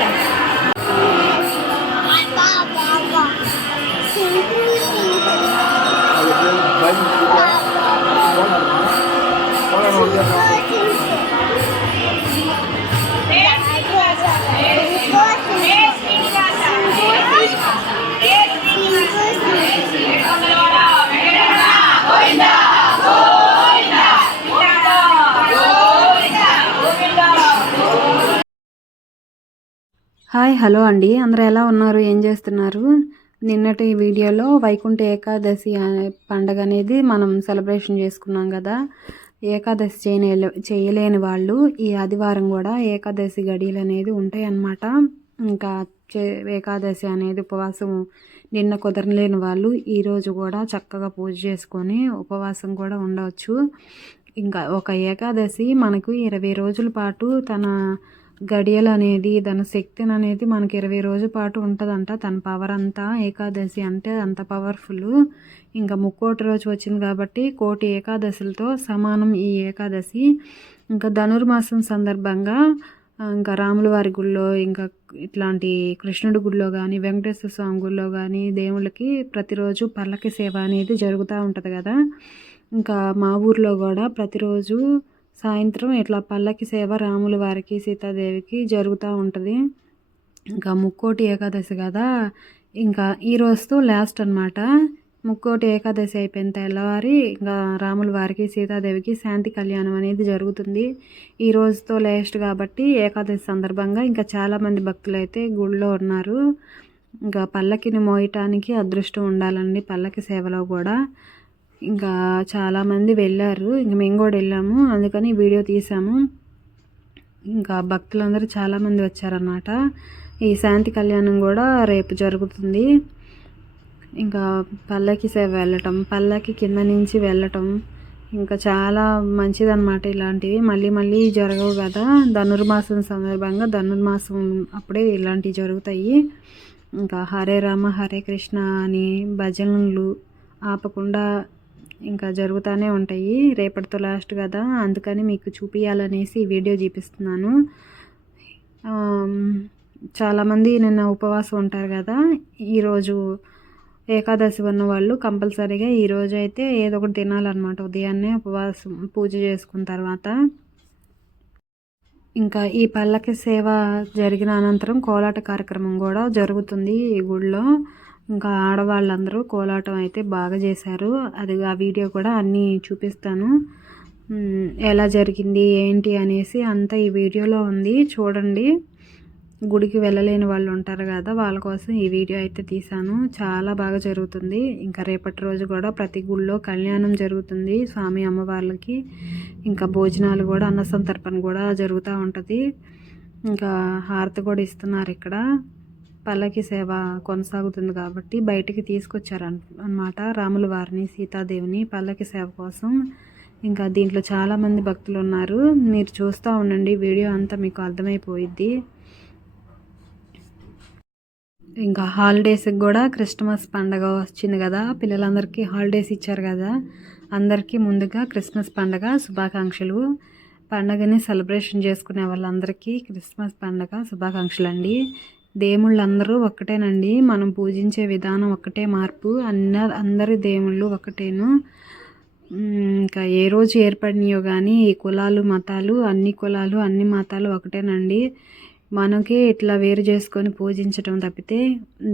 করছেন hi hello అండి. అందరూ ఎలా ఉన్నారు? ఏం చేస్తున్నారు? నిన్నటి వీడియోలో వైకుంఠ ఏకాదశి పండగ అనేది మనం సెలబ్రేషన్ చేసుకున్నాం కదా. ఏకాదశి చేయలే చేయలేని వాళ్ళు ఈ ఆదివారం కూడా ఏకాదశి గడియలు అనేది ఉంటాయి అన్నమాట ఇంకా చే ఏకాదశి అనేది ఉపవాసం నిన్న కుదరలేని వాళ్ళు ఈరోజు కూడా చక్కగా పూజ చేసుకొని ఉపవాసం కూడా ఉండవచ్చు. ఇంకా ఒక ఏకాదశి మనకు ఇరవై రోజుల పాటు తన గడియలు అనేది తన శక్తిని అనేది మనకి ఇరవై రోజుల పాటు ఉంటుందంట. తన పవర్ అంతా ఏకాదశి అంటే అంత పవర్ఫుల్ ఇంకా ముక్కోటి రోజు వచ్చింది కాబట్టి కోటి ఏకాదశులతో సమానం ఈ ఏకాదశి. ఇంకా ధనుర్మాసం సందర్భంగా ఇంకా రాముల వారి గుళ్ళో ఇంకా ఇట్లాంటి కృష్ణుడి గుళ్ళో కానీ వెంకటేశ్వర స్వామి గుళ్ళో కానీ దేవుళ్ళకి ప్రతిరోజు పల్లకి సేవ అనేది జరుగుతూ ఉంటుంది కదా. ఇంకా మా ఊర్లో కూడా ప్రతిరోజు సాయంత్రం ఇట్లా పల్లకి సేవ రాముల వారికి సీతాదేవికి జరుగుతూ ఉంటుంది. ఇంకా ముక్కోటి ఏకాదశి కదా. ఇంకా ఈ రోజుతో లాస్ట్ అనమాట ముక్కోటి ఏకాదశి అయిపోయిన తెల్లవారి ఇంకా రాముల వారికి సీతాదేవికి శాంతి కళ్యాణం అనేది జరుగుతుంది. ఈ రోజుతో లేస్ట్ కాబట్టి ఏకాదశి సందర్భంగా ఇంకా చాలామంది భక్తులు అయితే గుళ్ళో ఉన్నారు. ఇంకా పల్లకిని మోయటానికి అదృష్టం ఉండాలండి పల్లకి సేవలో కూడా. ఇంకా చాలామంది వెళ్ళారు. ఇంక మేము కూడా వెళ్ళాము. అందుకని వీడియో తీసాము. ఇంకా భక్తులందరూ చాలామంది వచ్చారన్నమాట. ఈ శాంతి కళ్యాణం కూడా రేపు జరుగుతుంది. ఇంకా పల్లకి సేవ వెళ్ళటం పల్లకి కింద నుంచి వెళ్ళటం ఇంకా చాలా మంచిదన్నమాట ఇలాంటివి. మళ్ళీ మళ్ళీ జరగవు కదా. ధనుర్మాసం సందర్భంగా ధనుర్మాసం అప్పుడే ఇలాంటివి జరుగుతాయి. ఇంకా హరే రామ హరే కృష్ణ అని భజనలు ఆపకుండా ఇంకా జరుగుతూనే ఉంటాయి. రేపటితో లాస్ట్ కదా. అందుకని మీకు చూపించాలనేసి వీడియో చూపిస్తున్నాను. చాలామంది నిన్న ఉపవాసం ఉంటారు కదా. ఈరోజు ఏకాదశి ఉన్న వాళ్ళు కంపల్సరీగా ఈరోజు అయితే ఏదో ఒకటి తినాలన్నమాట. ఉదయాన్నే ఉపవాసం పూజ చేసుకున్న తర్వాత. ఇంకా ఈ పల్లకి సేవ జరిగిన అనంతరం కోలాట కార్యక్రమం కూడా జరుగుతుంది ఈ గుడిలో. ఇంకా ఆడవాళ్ళందరూ కోలాటం అయితే బాగా చేశారు. అది ఆ వీడియో కూడా అన్నీ చూపిస్తాను. ఎలా జరిగింది ఏంటి అనేసి అంతా ఈ వీడియోలో ఉంది. చూడండి. గుడికి వెళ్ళలేని వాళ్ళు ఉంటారు కదా వాళ్ళ కోసం ఈ వీడియో అయితే తీశాను. చాలా బాగా జరుగుతుంది. ఇంకా రేపటి రోజు కూడా ప్రతి గుళ్ళో కళ్యాణం జరుగుతుంది స్వామి అమ్మవార్లకి. ఇంకా భోజనాలు కూడా అన్న సంతర్పణ కూడా జరుగుతూ ఉంటుంది. ఇంకా హారతి కూడా ఇస్తున్నారు ఇక్కడ. పల్లకి సేవ కొనసాగుతుంది కాబట్టి బయటికి తీసుకొచ్చారు అనమాట రాముల వారిని సీతాదేవిని పల్లకి సేవ కోసం. ఇంకా దీంట్లో చాలామంది భక్తులు ఉన్నారు. మీరు చూస్తూ ఉండండి వీడియో అంతా మీకు అర్థమైపోయిద్ది. ఇంకా హాలిడేస్కి కూడా క్రిస్మస్ పండగ వచ్చింది కదా పిల్లలందరికీ హాలిడేస్ ఇచ్చారు కదా. అందరికీ ముందుగా క్రిస్మస్ పండగ శుభాకాంక్షలు. పండగని సెలబ్రేషన్ చేసుకునే వాళ్ళందరికీ క్రిస్మస్ పండగ శుభాకాంక్షలు అండి దేవుళ్ళందరూ ఒక్కటేనండి మనం పూజించే విధానం ఒక్కటే మార్పు. అన్న అందరి దేవుళ్ళు ఒకటేను. ఇంకా ఏ రోజు ఏర్పడినాయో కానీ ఈ కులాలు మతాలు అన్ని కులాలు అన్ని మతాలు ఒకటేనండి. మనకే ఇట్లా వేరు చేసుకొని పూజించటం తప్పితే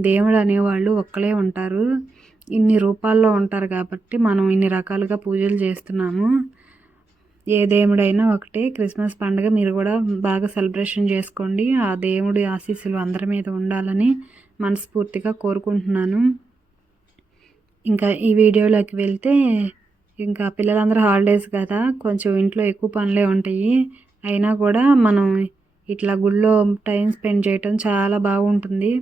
దేవుడు అనేవాళ్ళు ఒక్కలే ఉంటారు. ఇన్ని రూపాల్లో ఉంటారు కాబట్టి మనం ఇన్ని రకాలుగా పూజలు చేస్తున్నాము. ఏ దేవుడైనా ఒకటే. క్రిస్మస్ పండుగ మీరు కూడా బాగా సెలబ్రేషన్ చేసుకోండి. ఆ దేవుడి ఆశీస్సులు అందరి మీద ఉండాలని మనస్ఫూర్తిగా కోరుకుంటున్నాను. ఇంకా ఈ వీడియోలోకి వెళ్తే ఇంకా పిల్లలందరూ హాలిడేస్ కదా కొంచెం ఇంట్లో ఎక్కువ పనులే ఉంటాయి. అయినా కూడా మనం ఇట్లా గుళ్ళో టైం స్పెండ్ చేయటం చాలా బాగుంటుంది.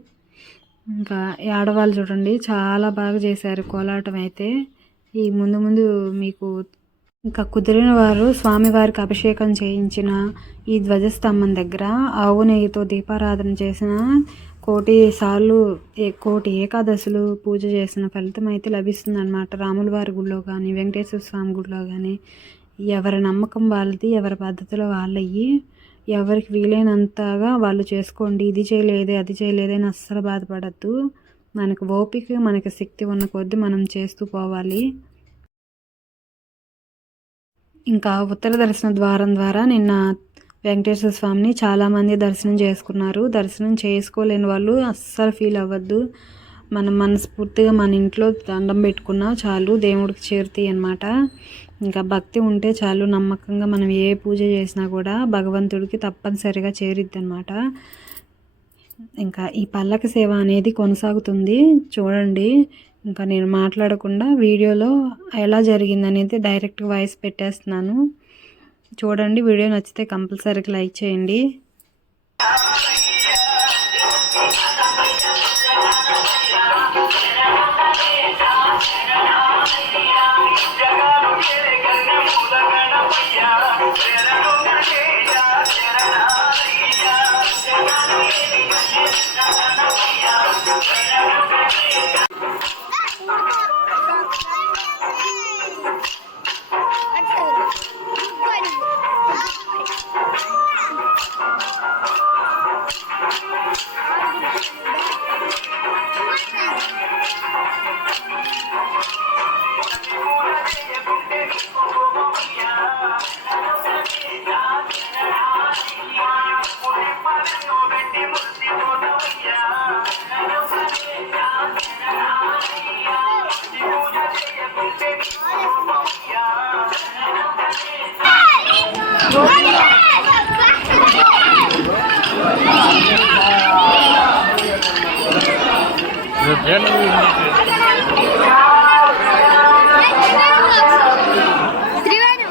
ఇంకా ఆడవాళ్ళు చూడండి చాలా బాగా చేశారు కోలాటం అయితే. ఈ ముందు ముందు మీకు ఇంకా కుదిరిన వారు స్వామివారికి అభిషేకం చేయించిన ఈ ధ్వజస్తంభం దగ్గర ఆవు నెయ్యితో దీపారాధన చేసిన కోటి సార్లు కోటి ఏకాదశులు పూజ చేసిన ఫలితం అయితే లభిస్తుంది అనమాట రాముల వారి గుడిలో కానీ వెంకటేశ్వర స్వామి గుడిలో కానీ ఎవరి నమ్మకం వాళ్ళది ఎవరి పద్ధతిలో వాళ్ళయ్యి ఎవరికి వీలైనంతగా వాళ్ళు చేసుకోండి. ఇది చేయలేదే అది చేయలేదే అని అస్సలు బాధపడద్దు. మనకు ఓపిక మనకి శక్తి ఉన్న కొద్దీ మనం చేస్తూ పోవాలి. ఇంకా ఉత్తర దర్శన ద్వారం ద్వారా నిన్న వెంకటేశ్వర స్వామిని చాలామంది దర్శనం చేసుకున్నారు. దర్శనం చేసుకోలేని వాళ్ళు అస్సలు ఫీల్ అవ్వద్దు. మనం మనస్ఫూర్తిగా మన ఇంట్లో దండం పెట్టుకున్నా చాలు దేవుడికి చేరుతాయి అన్నమాట. ఇంకా భక్తి ఉంటే చాలు నమ్మకంగా మనం ఏ పూజ చేసినా కూడా భగవంతుడికి తప్పనిసరిగా చేరిద్ది అనమాట ఇంకా ఈ పల్లక సేవ అనేది కొనసాగుతుంది. చూడండి ఇంకా నేను మాట్లాడకుండా వీడియోలో ఎలా జరిగింది అనేది డైరెక్ట్ వాయిస్ పెట్టేస్తున్నాను. చూడండి వీడియో నచ్చితే కంపల్సరీగా లైక్ చేయండి. ત્રિવેણી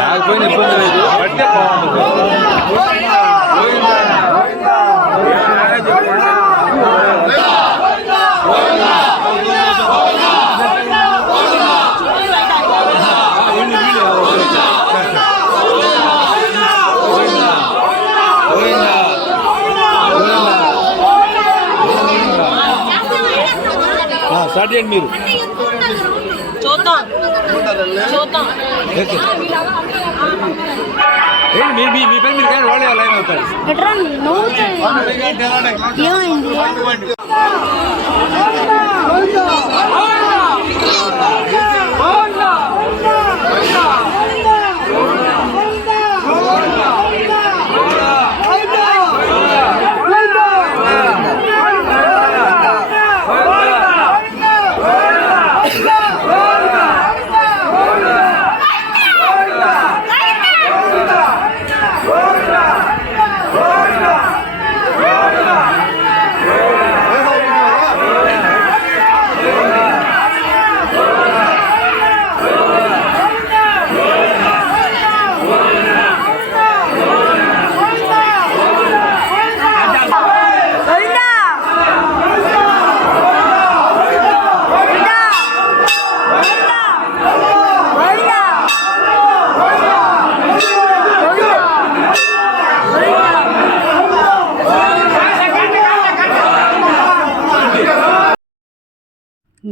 లేకపోయినా ఇబ్బంది లేదు. బట్టే బాగుంటుంది స్టార్ట్ చేయండి మీరు చూద్దాం. చూద్దాం. ఏంటి మీ మీ మీ పేరు మీరు కానీ వాళ్ళే లైన్ అవుతారు. నువ్వు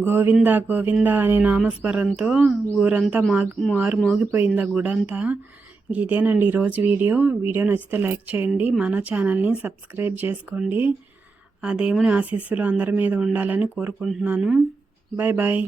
గోవింద గోవింద అనే నామస్మరణతో ఊరంతా మా మారు మోగిపోయింది ఆ గుడంతా? ఇదేనండి ఈరోజు వీడియో. వీడియో నచ్చితే లైక్ చేయండి మన ఛానల్ని సబ్స్క్రైబ్ చేసుకోండి. ఆ దేవుని ఆశీస్సులు అందరి మీద ఉండాలని కోరుకుంటున్నాను. Bye bye